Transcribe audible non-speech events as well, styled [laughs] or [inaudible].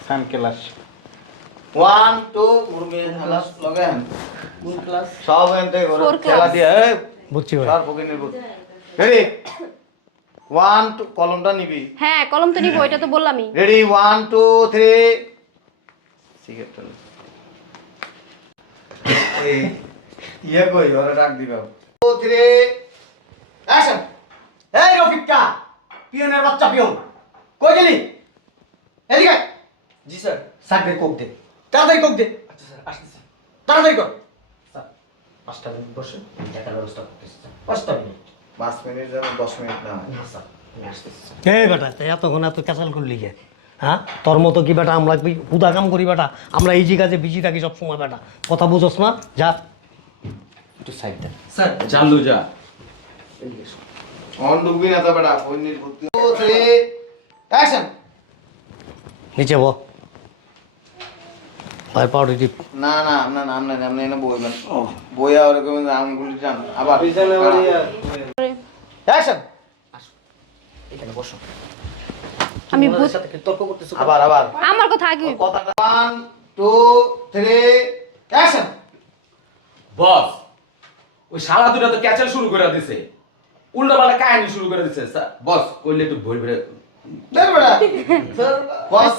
সান class one two মুরগি class লগেন। কোন ক্লাস সব এনতে করে খেলা দিয়ে এই বুঝছি ভাই। সর পকিনের বুত রেডি ওয়ান টু কলমটা নিবি। হ্যাঁ কলম তো নিবো এটা তো বললামই। Ready one two three cigarette ইয়ে কই ওরা ডাক দিবা। টু থ্রি অ্যাকশন এই রফিকটা পিয়নের বাচ্চা পিয়ন। কই গেলি? এদিকে জি স্যার। কোক দে। তাড়াতাড়ি কোক দে। আচ্ছা স্যার আসতেছি তাড়াতাড়ি কর। স্যার। পাঁচটা মিনিট বসে। দেখার ব্যবস্থা করতেছি স্যার। পাঁচটা মিনিট। পাঁচ মিনিট যেন দশ মিনিট না হয়। না স্যার। এই বেটা তাই এতক্ষণ এত ক্যাসাল করলি কে? হ্যাঁ? তোর মতো কি বেটা আমরা কি হুদা কাম করি বেটা? আমরা এই যে কাজে বিজি থাকি সব সময় বেটা। কথা বুঝোস না? যা। একটু সাইড দে স্যার। জানলু যা। অন ডুববি না তো বেটা পকিনের বুত অ্যাকশন নিচে ব ভাই পাউডার টিপ। না না না না না না এনে বইবেন বইয়া ওরকম আঙ্গুলি টান আবার অ্যাকশন! এখানে বসো আমি ভূত তর্ক করতেছো আবার আবার। আমার কথা আগে কথাটা one two three action boss ওই শালা দুটা তো ক্যাচেল শুরু করে দিছে। উল্টো পাল্টা কাহিনী শুরু করে দিছে স্যার। বস কইলে একটু ভুল ভরে [laughs] বস